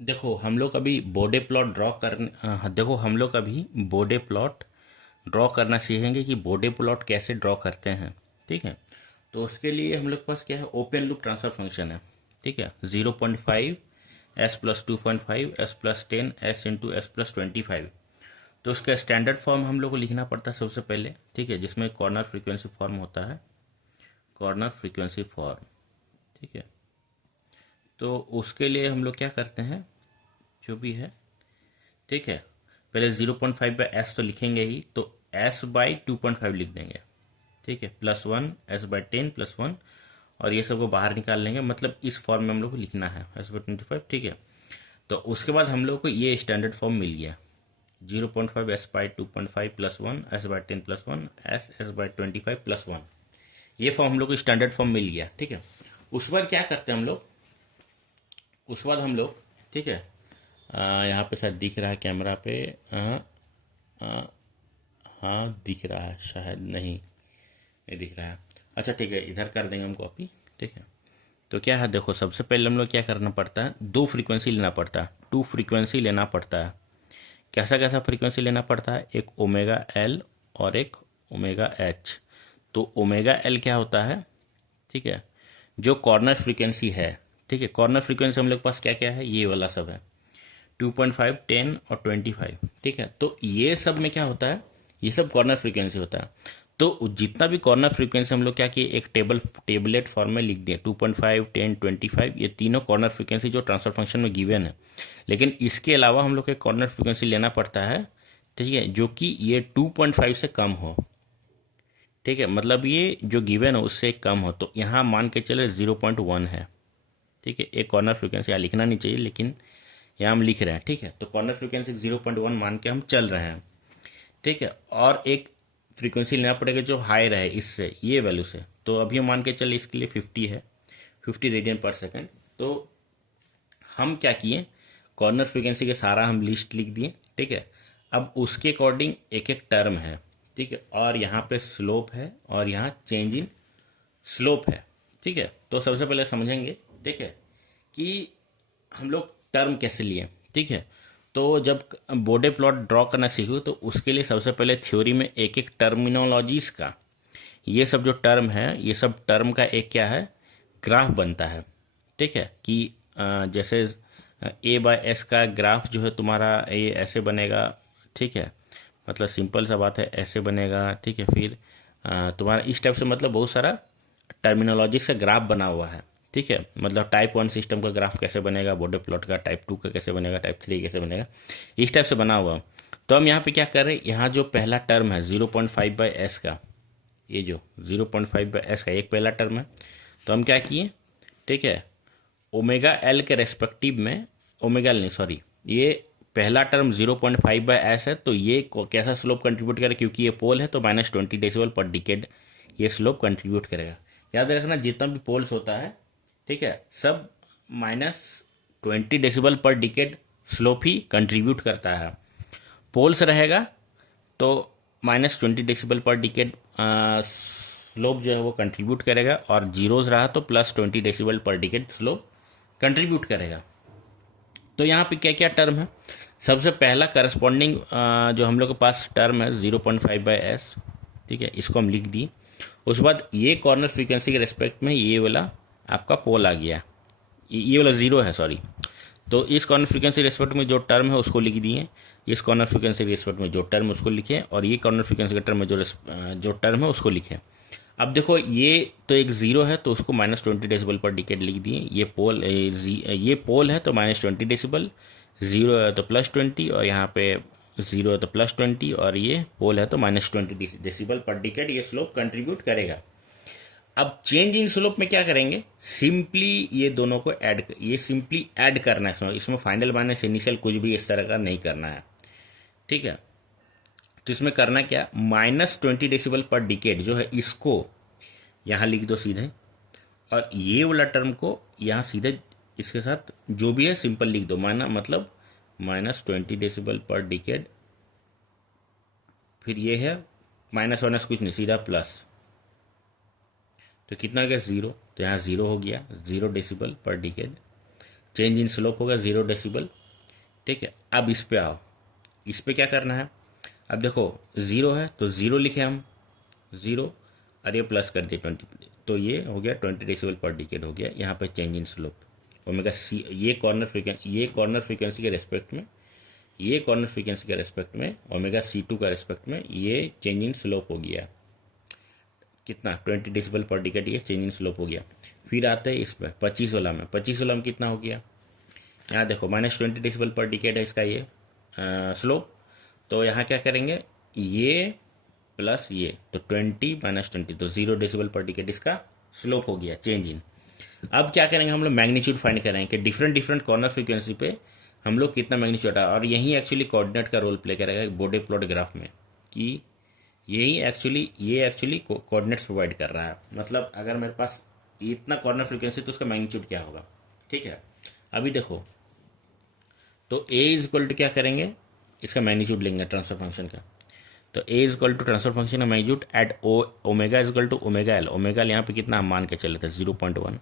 देखो हम लोग अभी बॉडे प्लॉट ड्रॉ करने देखो हम लोग अभी बॉडे प्लॉट ड्रॉ करना सीखेंगे कि बॉडे प्लॉट कैसे ड्रॉ करते हैं। ठीक है। तो उसके लिए हम लोग के पास क्या है, ओपन लूप ट्रांसफर फंक्शन है। ठीक है, 0.5 S plus 2.5 S plus 10 S into S plus 25। तो उसका स्टैंडर्ड फॉर्म हम लोग को लिखना पड़ता है सबसे पहले। ठीक है, जिसमें कॉर्नर फ्रीक्वेंसी फॉर्म होता है, कॉर्नर फ्रीक्वेंसी फॉर्म। ठीक है। तो उसके लिए हम लोग क्या करते हैं, जो भी है, ठीक है, पहले 0.5 बाई एस तो लिखेंगे ही, तो एस बाई 2.5 लिख देंगे। ठीक है, प्लस 1 एस बाई 10 प्लस 1, और ये सब को बाहर निकाल लेंगे, मतलब इस फॉर्म में हम लोग को लिखना है, एस बाई 25। ठीक है। तो उसके बाद हम लोग को ये स्टैंडर्ड फॉर्म मिल गया, 0.5 S by 2.5 plus 1 S by 10 plus 1 S S by 25 plus 1। ये फॉर्म हम लोग को स्टैंडर्ड फॉर्म मिल गया। ठीक है। उसके बाद क्या करते हैं हम लोग, उसके बाद हम लोग, ठीक है, यहाँ पे शायद दिख रहा है कैमरा पे, आ, हाँ दिख रहा है, शायद नहीं, नहीं दिख रहा है। अच्छा ठीक है, इधर कर देंगे हम कॉपी। ठीक है। तो क्या है, देखो सबसे पहले हम लोग क्या करना पड़ता है, दो फ्रीक्वेंसी लेना पड़ता है, टू फ्रीक्वेंसी लेना पड़ता है। कैसा कैसा फ्रीक्वेंसी लेना पड़ता है, एक ओमेगा एल और एक ओमेगा एच। तो ओमेगा एल क्या होता है, ठीक है, जो कॉर्नर फ्रीक्वेंसी है। ठीक है, कॉर्नर फ्रीक्वेंसी हम लोग के पास क्या क्या है, ये वाला सब है, 2.5 10 और 25। ठीक है। तो ये सब में क्या होता है, ये सब कॉर्नर फ्रीक्वेंसी होता है। तो जितना भी कॉर्नर फ्रीक्वेंसी हम लोग क्या किए, एक टेबलेट फॉर्म में लिख दिए, 2.5 10 25, ये तीनों कॉर्नर फ्रीक्वेंसी जो ट्रांसफर फंक्शन में गिवन है। लेकिन इसके अलावा हम लोग को एक कॉर्नर फ्रीक्वेंसी लेना पड़ता है, ठीक है, जो कि ये 2.5 से कम हो। ठीक है, मतलब ये जो गिवन है उससे कम हो। तो यहाँ मान के चले 0.1 है। ठीक है, एक कॉर्नर फ्रीक्वेंसी यहाँ लिखना नहीं चाहिए, लेकिन यहाँ हम लिख रहे हैं। ठीक है, तो कॉर्नर फ्रीक्वेंसी 0.1 मान के हम चल रहे हैं। ठीक है, और एक फ्रीक्वेंसी लेना पड़ेगा जो हाई रहे इससे, ये वैल्यू से। तो अभी हम मान के चले इसके लिए 50 है, 50 रेडियन पर सेकेंड। तो हम क्या किए, कॉर्नर फ्रीक्वेंसी के सारा हम लिस्ट लिख दिए। ठीक है, अब उसके अकॉर्डिंग एक एक टर्म है। ठीक है, और यहाँ पे स्लोप है और यहाँ चेंज इन स्लोप है। ठीक है, तो सबसे पहले समझेंगे, ठीक है, कि हम लोग टर्म कैसे लिए। ठीक है, तो जब बॉडे प्लॉट ड्रॉ करना सीखो तो उसके लिए सबसे पहले थ्योरी में एक एक टर्मिनोलॉजीज का, ये सब जो टर्म है, ये सब टर्म का एक क्या है, ग्राफ बनता है। ठीक है, कि जैसे ए बाय एस का ग्राफ जो है तुम्हारा, ये ऐसे बनेगा। ठीक है, मतलब सिंपल सा बात है, ऐसे बनेगा। ठीक है, फिर तुम्हारा इस टाइप से, मतलब बहुत सारा टर्मिनोलॉजीज का ग्राफ बना हुआ है। ठीक है, मतलब टाइप 1 सिस्टम का ग्राफ कैसे बनेगा, बॉडे प्लॉट का टाइप 2 का कैसे बनेगा, टाइप 3 कैसे बनेगा, इस टाइप से बना हुआ। तो हम यहाँ पे क्या कर रहे हैं, यहाँ जो पहला टर्म है 0.5 बाई एस का, ये जो 0.5 बाई एस का एक पहला टर्म है, तो हम क्या किए, ठीक है, ओमेगा एल के रेस्पेक्टिव में, ओमेगा एल नहीं सॉरी, ये पहला टर्म 0.5 बाई एस है, तो ये कैसा स्लोप कंट्रीब्यूट करेगा, क्योंकि ये पोल है तो -20 डेसिबल पर डिकेड ये स्लोप कंट्रीब्यूट करेगा। याद रखना, जितना भी पोल्स होता है, ठीक है, सब -20 डेसिबल पर डिकेड स्लोप ही कंट्रीब्यूट करता है। पोल्स रहेगा तो -20 डेसिबल पर डिकेड स्लोप जो है वो कंट्रीब्यूट करेगा, और जीरोज रहा तो +20 डेसिबल पर डिकेड स्लोप कंट्रीब्यूट करेगा। तो यहाँ पे क्या क्या टर्म है, सबसे पहला करस्पॉन्डिंग जो हम लोग के पास टर्म है 0.5 बाई एस। ठीक है, इसको हम लिख दिए। उसके बाद ये कॉर्नर फ्रीक्वेंसी के रेस्पेक्ट में ये वाला आपका पोल आ गया, ये वाला जीरो है सॉरी। तो इस कॉर्नर फ्रीक्वेंसी रेस्पेक्ट में जो टर्म है उसको लिख दिए, इस कॉर्नर फ्रीक्वेंसी रेस्पेक्ट में जो टर्म है उसको लिखे, और ये कॉर्नर फ्रीक्वेंसी के टर्म में जो टर्म है उसको लिखे। अब देखो ये तो एक जीरो है, तो उसको -20 डेसिबल पर डिकेड लिख दिए। ये पोल है तो -20 डेसिबल, जीरो है तो +20, और यहाँ पे जीरो है तो +20, और ये पोल है तो -20 डेसिबल पर डिकेड ये स्लोप कंट्रीब्यूट करेगा। अब चेंज इन स्लोप में क्या करेंगे, सिंपली ये दोनों को ऐड, ये सिंपली ऐड करना है, इसमें फाइनल माइनस इनिशियल कुछ भी इस तरह का नहीं करना है। ठीक है, तो इसमें करना क्या, -20 डेसिबल पर डिकेड जो है इसको यहाँ लिख दो सीधे, और ये वाला टर्म को यहाँ सीधे इसके साथ जो भी है सिंपल लिख दो, माना मतलब -20 डेसिबल पर डिकेड, फिर ये है माइनस वाइनस कुछ नहीं, सीधा प्लस, तो कितना हो गया, जीरो। तो यहाँ जीरो हो गया, 0 डेसिबल पर डिकेड। चेंज इन स्लोप होगा 0 डेसिबल। ठीक है, अब इस पे आओ, इस पे क्या करना है। अब देखो 0 है तो 0 लिखे हम, 0, और ये प्लस कर दिए 20, तो ये हो गया 20 डेसिबल पर डिकेड हो गया यहाँ पे change in slope omega C. ये कॉर्नर फ्रीक्वेंसी के रेस्पेक्ट में, ये कॉर्नर फ्रीक्वेंसी के रेस्पेक्ट में ओमेगा C2 का रेस्पेक्ट में ये चेंज इन स्लोप हो गया कितना, 20 डेसिबल पर डिकेड, ये चेंज इन स्लोप हो गया। फिर आते हैं इस पर 25 वाला में, 25 वाला में कितना हो गया, यहाँ देखो -20 डेसिबल पर डिकेड है इसका ये स्लोप। तो यहाँ क्या करेंगे, ये प्लस ये, तो 20 -20, तो 0 डेसिबल पर डिकेड इसका स्लोप हो गया चेंज इन। अब क्या करेंगे हम लोग, मैग्नीट्यूड फाइंड करेंगे कि डिफरेंट डिफरेंट कॉर्नर फ्रीक्वेंसी पे हम लोग कितना मैग्नीट्यूड है, और यही एक्चुअली कोऑर्डिनेट का रोल प्ले करेगा बोडे प्लॉट ग्राफ में, कि ये एक्चुअली कोऑर्डिनेट्स प्रोवाइड कर रहा है। मतलब अगर मेरे पास इतना कॉर्नर फ्रीक्वेंसी तो उसका मैग्नीट्यूड क्या होगा। ठीक है, अभी देखो तो ए इज इक्वल टू क्या करेंगे, इसका मैग्नीट्यूड लेंगे ट्रांसफर फंक्शन का। तो A is equal to transfer function का magnitude at omega is equal to omega L. Omega L यहाँ पे कितना हम मान के चले थे 0.1,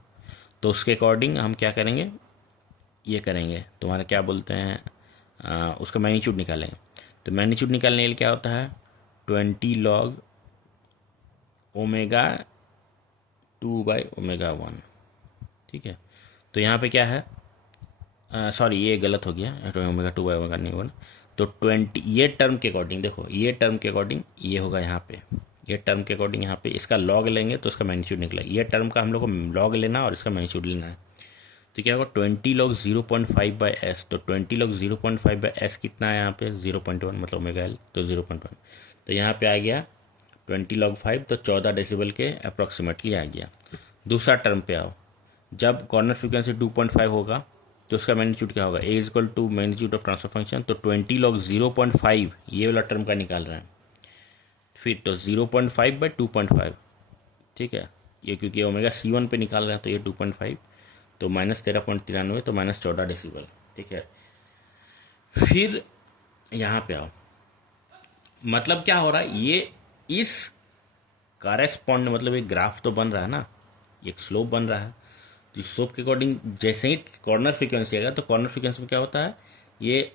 तो उसके अकॉर्डिंग हम क्या करेंगे, ये करेंगे तुम्हारा क्या बोलते हैं, उसका मैग्नीट्यूड निकालेंगे। तो मैग्नीट्यूड निकालने के लिए क्या होता है, 20 लॉग ओमेगा 2/ओमेगा 1। ठीक है, तो यहाँ पे क्या है, सॉरी ये गलत हो गया, ओमेगा 2/ओमेगा नहीं होगा। तो 20 ये टर्म के अकॉर्डिंग, देखो ये टर्म के अकॉर्डिंग ये होगा यहाँ पे, ये टर्म के अकॉर्डिंग यहाँ पे इसका लॉग लेंगे तो इसका मैग्नीट्यूड निकलेगा। ये टर्म का हम लोग को लॉग लेना और इसका मैग्नीट्यूड लेना है। तो क्या होगा 20 लॉग 0.5/s, तो 20 लॉग 0.5/s कितना है यहाँ पे 0.1, मतलब ओमेगा एल, तो 0.1। तो यहाँ पे आ गया 20 लॉग 5, तो 14 डेसिबल के अप्रॉक्सीमेटली आ गया। दूसरा टर्म पे आओ, जब कॉर्नर फ्रीक्वेंसी 2.5 होगा तो उसका मैग्नीट्यूड क्या होगा, A is equal to magnitude of transfer function, तो 20 लॉग 0.5 ये वाला टर्म का निकाल रहे हैं। फिर तो 0.5/2.5, ठीक है, ये क्योंकि ओमेगा C1 पे निकाल रहे हैं तो ये 2.5, तो -13.93, तो -14 डेसिबल। ठीक है, फिर यहाँ पे आओ, मतलब क्या हो रहा है, ये इस कॉरेस्पॉन्ड, मतलब एक ग्राफ तो बन रहा है ना, एक स्लोप बन रहा है। तो स्लोप के अकॉर्डिंग जैसे ही कॉर्नर फ्रीक्वेंसी आएगा तो कॉर्नर फ्रीक्वेंसी में क्या होता है, ये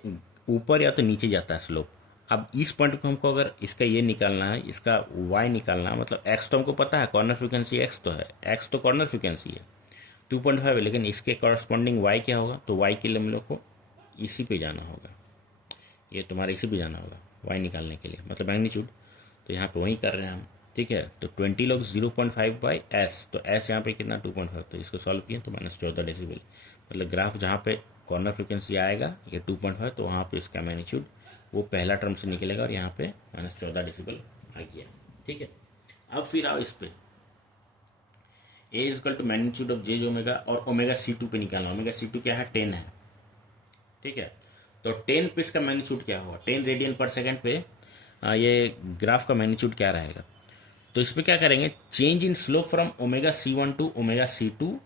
ऊपर या तो नीचे जाता है स्लोप। अब इस पॉइंट को हमको अगर इसका ये निकालना है, इसका y निकालना है, मतलब x तो हमको पता है, कॉर्नर फ्रीक्वेंसी x तो है, x तो कॉर्नर फ्रीक्वेंसी है 2.5 है, लेकिन इसके कॉरस्पॉन्डिंग y क्या होगा, तो y के लिए हम लोग को इसी पे जाना होगा, ये तुम्हारा इसी पे जाना होगा y निकालने के लिए, मतलब मैग्नीट्यूड। तो यहाँ पे वही कर रहे हैं हम। ठीक है, तो 20 लॉग 0.5/s, तो s यहाँ पे कितना 2.5, तो इसको सॉल्व किए तो -14 डेसिबल। मतलब ग्राफ जहाँ पे कॉर्नर फ्रीक्वेंसी आएगा ये 2.5, तो वहाँ पे इसका मैग्नीट्यूड वो पहला टर्म से निकलेगा और यहाँ पे -14 डेसिबल आ गया। ठीक है, अब फिर आओ इस पे, A is equal to magnitude of J omega, और ओमेगा C2 पे निकालना। ओमेगा C2 क्या है, 10 है। ठीक है, तो 10 पे इसका मैग्नीट्यूड क्या होगा, 10 रेडियन पर सेकंड पे ये ग्राफ का मैग्नीट्यूड क्या रहेगा। तो इस पे क्या करेंगे, change in slope from omega C1 to omega C2।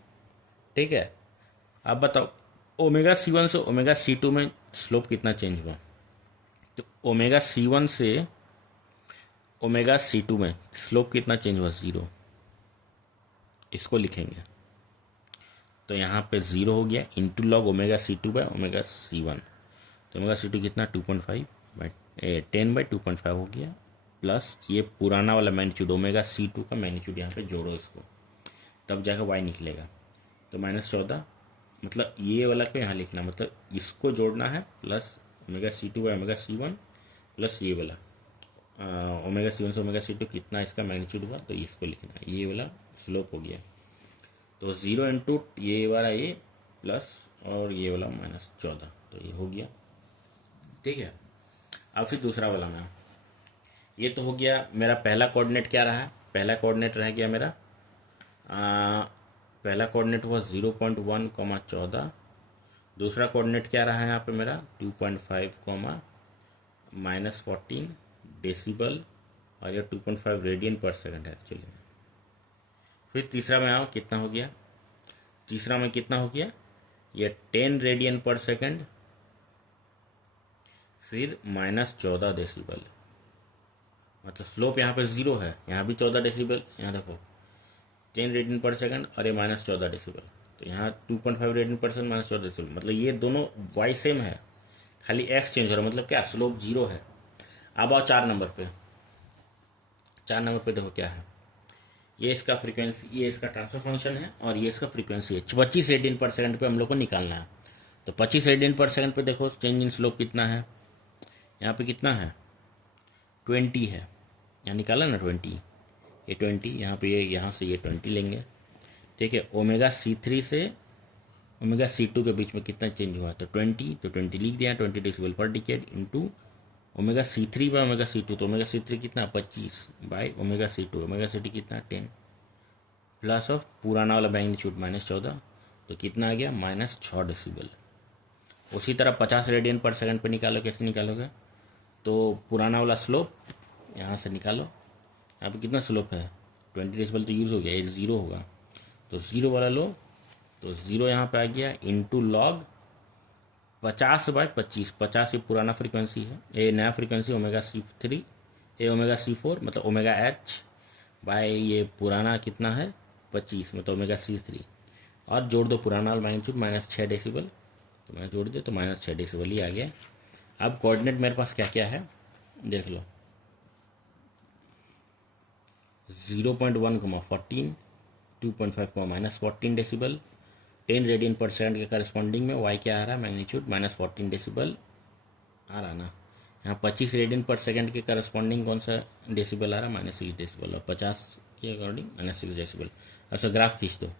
ठीक है, अब बताओ ओमेगा C1 से ओमेगा C2 में स्लोप कितना चेंज हुआ। तो ओमेगा C1 से ओमेगा C2 में स्लोप कितना चेंज हुआ, 0। इसको लिखेंगे तो यहाँ पे 0 हो गया इंटू लॉग ओमेगा C2/ओमेगा C1। तो ओमेगा C2 कितना 10/2.5 हो गया, प्लस ये पुराना वाला मैग्नीट्यूड ओमेगा C2 का मैग्नीट्यूड यहाँ पे जोड़ो इसको, तब जाकर y निकलेगा। तो -14, मतलब ये वाला को यहाँ लिखना, मतलब इसको जोड़ना है, प्लस ओमेगा C2/ओमेगा C1 प्लस ये वाला ओमेगा C1 से ओमेगा C2 कितना इसका मैग्नीट्यूड हुआ, तो इसको लिखना है, ये वाला स्लोप हो गया। तो 0 इंटू ये वाला ये प्लस और ये वाला -14, तो ये हो गया। ठीक है, अब फिर दूसरा वाला में, ये तो हो गया मेरा पहला कोऑर्डिनेट क्या रहा है, पहला कोऑर्डिनेट रह गया मेरा पहला कोऑर्डिनेट हुआ 0.1, -14। दूसरा कोऑर्डिनेट क्या रहा है यहाँ पे मेरा 2.5, -14 डेसिबल, और ये 2.5 रेडियन पर सेकंड है एक्चुअली। फिर तीसरा में आओ, कितना हो गया, तीसरा में कितना हो गया, ये 10 रेडियन पर सेकंड, फिर -14 डेसिबल। मतलब स्लोप यहाँ पे 0 है, यहाँ भी 14 डेसिबल, यहाँ देखो 10 रेडियन पर सेकंड और ये -14 डेसिबल। तो यहाँ 2.5 रेडियन/सेकंड माइनस 14 डेसिबल, मतलब ये दोनों वाई सेम है, खाली एक्स चेंज हो रहा है, मतलब क्या स्लोप 0 है। अब आओ 4 नंबर पे। 4 नंबर पे देखो क्या है, ये इसका फ्रीक्वेंसी, ये इसका ट्रांसफर फंक्शन है और ये इसका फ्रीक्वेंसी है। 25 रेडियन/सेकंड पे हम लोग को निकालना है। तो 25 रेडियन/सेकंड पे देखो चेंज इन स्लोप कितना है, यहाँ पे कितना है 20 है, यहाँ निकाला ना 20, ये 20, यहाँ पे ये, यहाँ से ये 20 लेंगे, ठीक है। ओमेगा C3 से ओमेगा C2 के बीच में कितना चेंज हुआ, तो 20, तो 20 लिख दिया, 20 डेसिबल पर decade into omega C3 by omega C2, तो ओमेगा C3 कितना 25 by omega C2, omega C2 कितना 10 प्लस ऑफ पुराना वाला मैग्नीट्यूड -14, तो कितना आ गया -6 डेसिबल। उसी तरह 50 रेडियन/सेकंड पे निकालो, कैसे निकालोगे, तो पुराना वाला स्लोप यहाँ से निकालो, यहाँ पे कितना स्लोप है 20 डेसिबल तो यूज़ हो गया, ये 0 होगा, तो 0 वाला लो, तो 0 यहाँ पे आ गया इंटू लॉग 50/25, 50 ये पुराना फ्रीक्वेंसी है, ये नया फ्रीक्वेंसी ओमेगा C3, ये ओमेगा C4 मतलब ओमेगा H बाय ये पुराना कितना है 25 मतलब ओमेगा C3, और जोड़ दो पुराना वाला मैग्नीट्यूड -6 डेसिबल, तो मैं जोड़ दिया तो -6 डेसिबल ही आ गया। अब कोऑर्डिनेट मेरे पास क्या क्या है देख लो, 0.1, 14, 2.5, -14 डेसिबल, 10 रेडियन/सेकंड के करस्पॉन्डिंग में वाई क्या आ रहा है मैग्नीट्यूड -14 डेसिबल आ रहा ना। यहाँ 25 रेडियन/सेकंड के करस्पॉन्डिंग कौन सा डेसिबल आ रहा है -6 डेसिबल, और 50 के अकॉर्डिंग -6 डेसिबल। अच्छा ग्राफ खींच दो,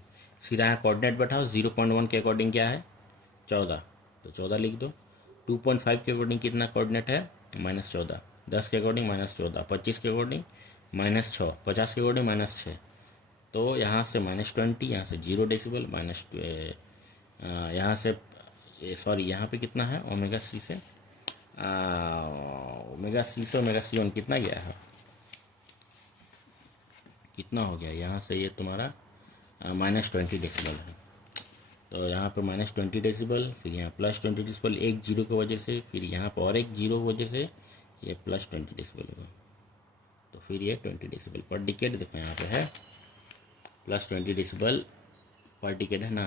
सीधा यहाँ कोऑर्डिनेट बैठाओ, 0.1 के अकॉर्डिंग क्या है 14, तो 14 लिख दो, 2.5 के अकॉर्डिंग कितना कोऑर्डिनेट है -14, 10 के अकॉर्डिंग -14, 25 के अकॉर्डिंग -6, 50 के अकॉर्डिंग -6, तो यहाँ से -20, यहाँ से 0 डेसिबल, यहाँ से सॉरी यहाँ पे कितना है ओमेगा C से ओमेगा C1 कितना गया है, कितना हो गया, यहाँ से ये तुम्हारा -20 डेसिबल है, तो यहाँ पे -20 डेसिबल, फिर यहाँ +20 डेसिबल, एक जीरो की वजह से, फिर यहाँ पर और एक जीरो की वजह से ये +20 डेसिबल होगा, तो फिर ये 20 डेसिबल पर डिकेड देखो यहाँ पे है +20 डेसिबल पर डिकेड है ना।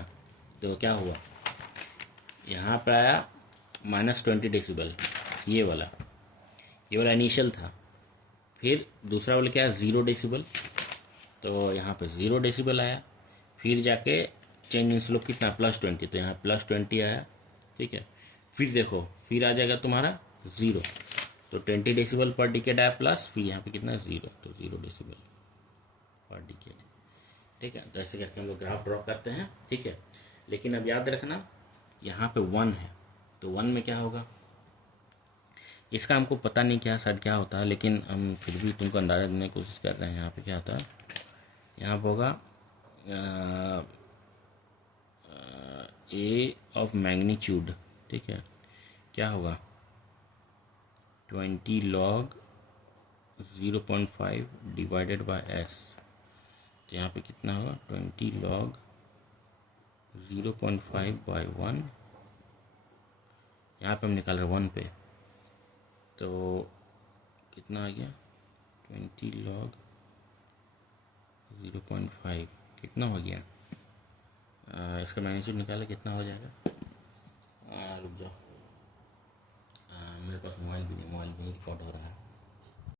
तो क्या हुआ यहाँ पे आया -20 डेसिबल, ये वाला इनिशियल था, फिर दूसरा वाला क्या है 0 डेसिबल, तो यहाँ पे 0 डेसिबल आया, फिर जाके चेंज इन स्लोप कितना +20, तो यहाँ +20 आया, ठीक है। फिर देखो फिर आ जाएगा तुम्हारा 0, तो 20 डेसिबल पर डिकेड आया प्लस, फिर यहाँ पे कितना 0, तो 0 डेसिबल पर डिकेड, ठीक है। तो ऐसे करके हम लोग ग्राफ ड्रॉ करते हैं, ठीक है। लेकिन अब याद रखना यहाँ पे 1 है, तो 1 में क्या होगा, इसका हमको पता नहीं क्या शायद क्या होता है, लेकिन हम फिर भी तुमको अंदाज़ा देने की कोशिश कर रहे हैं। यहाँ पे क्या होता है, यहाँ पे होगा ए ऑफ मैग्नीट्यूड, ठीक है, क्या होगा 20 log 0.5 डिवाइडेड बाय S, तो यहाँ पे कितना होगा 20 log 0.5/1, यहाँ पे हम निकाल रहे 1 पे, तो कितना आ गया 20 log 0.5 कितना हो गया, इसका मैग्नीट्यूड निकाला कितना हो जाएगा, रुक जाओ, मेरे पास मोबाइल भी नहीं, मोबाइल में ही रिकॉर्ड हो रहा है।